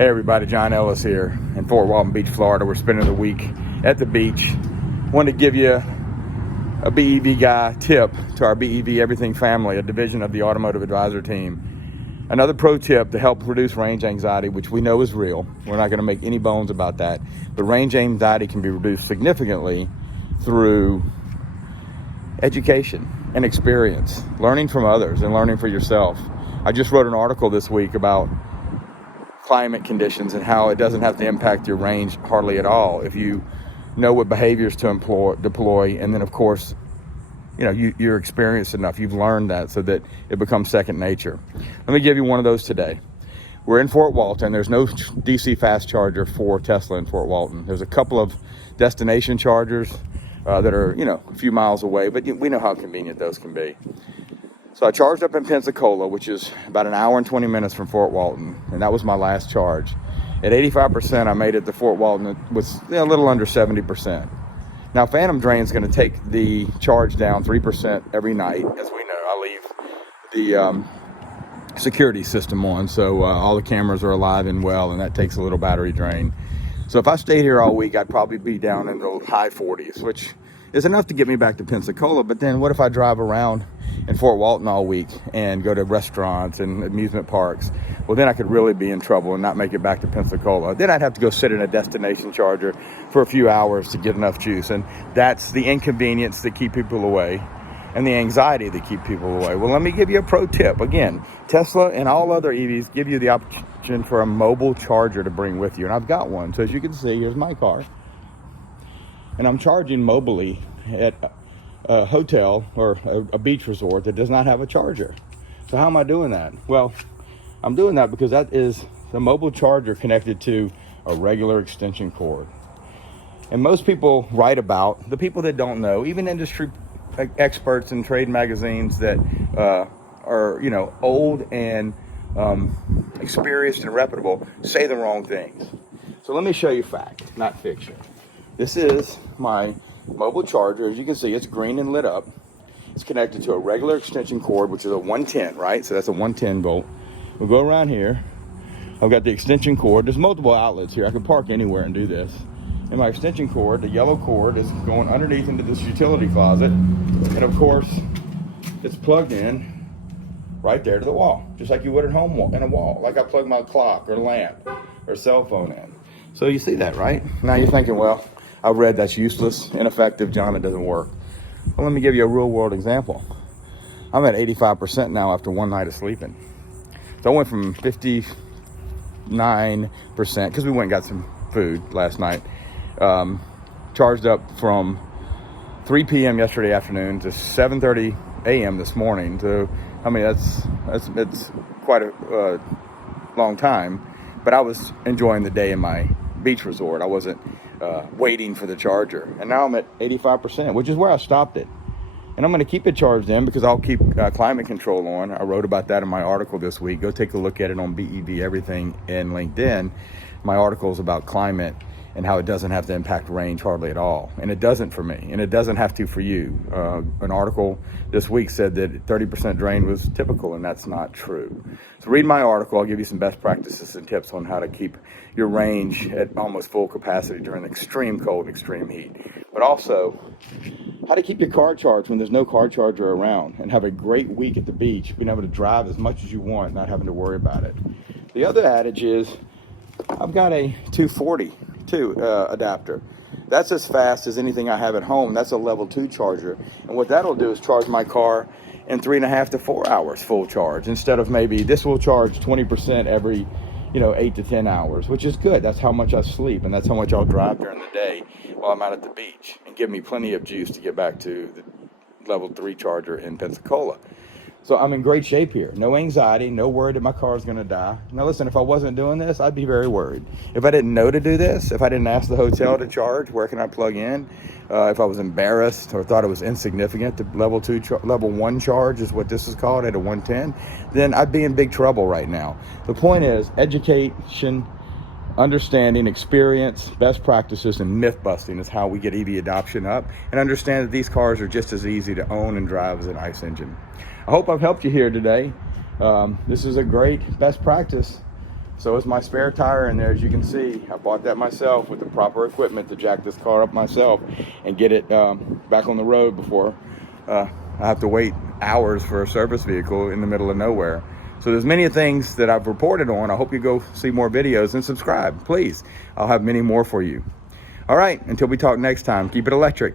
Hey everybody, John Ellis here in Fort Walton Beach, Florida. We're spending the week at the beach. Wanted to give you a BEV guy tip to our BEV Everything family, a division of the Automotive Advisor team. Another pro tip to help reduce range anxiety, which we know is real. We're not going to make any bones about that. But range anxiety can be reduced significantly through education and experience, learning from others and learning for yourself. I just wrote an article this week about climate conditions and how it doesn't have to impact your range hardly at all if you know what behaviors to deploy, and then of course you're experienced enough, you've learned that so that it becomes second nature. Let me give you one of those today. We're in Fort Walton. There's no DC fast charger for Tesla in Fort Walton. There's a couple of destination chargers that are a few miles away, but we know how convenient those can be. So I charged up in Pensacola, which is about an hour and 20 minutes from Fort Walton, and that was my last charge. At 85%, I made it to Fort Walton with a little under 70%. Now, Phantom Drain is going to take the charge down 3% every night. As we know, I leave the security system on, so all the cameras are alive and well, and that takes a little battery drain. So if I stayed here all week, I'd probably be down in the high 40s, which is enough to get me back to Pensacola. But then what if I drive around in Fort Walton all week and go to restaurants and amusement parks? Well, then I could really be in trouble and not make it back to Pensacola. Then I'd have to go sit in a destination charger for a few hours to get enough juice. And that's the inconvenience that keep people away and the anxiety that keep people away. Well, let me give you a pro tip. Again, Tesla and all other EVs give you the option for a mobile charger to bring with you. And I've got one. So as you can see, here's my car. And I'm charging mobily at a hotel or a beach resort that does not have a charger. So how am I doing that? Well, I'm doing that because that is the mobile charger connected to a regular extension cord. And most people write about, the people that don't know, even industry experts in trade magazines that are old and experienced and reputable, say the wrong things. So let me show you fact, not fiction. This is my mobile charger. As you can see, it's green and lit up. It's connected to a regular extension cord, which is a 110, right? So that's a 110 volt. We'll go around here. I've got the extension cord. There's multiple outlets here. I can park anywhere and do this. And my extension cord, the yellow cord, is going underneath into this utility closet. And of course, it's plugged in right there to the wall, just like you would at home in a wall, like I plug my clock or lamp or cell phone in. So you see that, right? Now you're thinking, well, I read that's useless, ineffective, John, it doesn't work. Well, let me give you a real world example. I'm at 85% now after one night of sleeping. So I went from 59%, because we went and got some food last night, charged up from 3 p.m. yesterday afternoon to 7:30 a.m. this morning. So, I mean, it's quite a long time, but I was enjoying the day in my beach resort. I wasn't waiting for the charger. And now I'm at 85%, which is where I stopped it. And I'm going to keep it charged in because I'll keep climate control on. I wrote about that in my article this week. Go take a look at it on BEV Everything in LinkedIn. My article is about climate and how it doesn't have to impact range hardly at all. And it doesn't for me, and it doesn't have to for you. An article this week said that 30% drain was typical, and that's not true. So read my article. I'll give you some best practices and tips on how to keep your range at almost full capacity during extreme cold, extreme heat. But also, how to keep your car charged when there's no car charger around, and have a great week at the beach, being able to drive as much as you want, not having to worry about it. The other adage is, I've got a 242 adapter. That's as fast as anything I have at home. That's a level 2 charger. And what that'll do is charge my car in 3.5 to 4 hours full charge, instead of maybe this will charge 20% every 8 to 10 hours, which is good. That's how much I sleep, and that's how much I'll drive during the day while I'm out at the beach, and give me plenty of juice to get back to the level 3 charger in Pensacola. So I'm in great shape here. No anxiety, no worry that my car is going to die. Now listen, if I wasn't doing this, I'd be very worried. If I didn't know to do this, if I didn't ask the hotel to charge, where can I plug in? If I was embarrassed or thought it was insignificant, the level 1 charge is what this is called at a 110, then I'd be in big trouble right now. The point is education, understanding, experience, best practices, and myth busting is how we get EV adoption up, and understand that these cars are just as easy to own and drive as an ICE engine. I hope I've helped you here today. This is a great best practice So is my spare tire in there. As you can see, I bought that myself with the proper equipment to jack this car up myself and get it back on the road before I have to wait hours for a service vehicle in the middle of nowhere. So there's many things that I've reported on. I hope you go see more videos and subscribe, please. I'll have many more for you. All right, until we talk next time, keep it electric.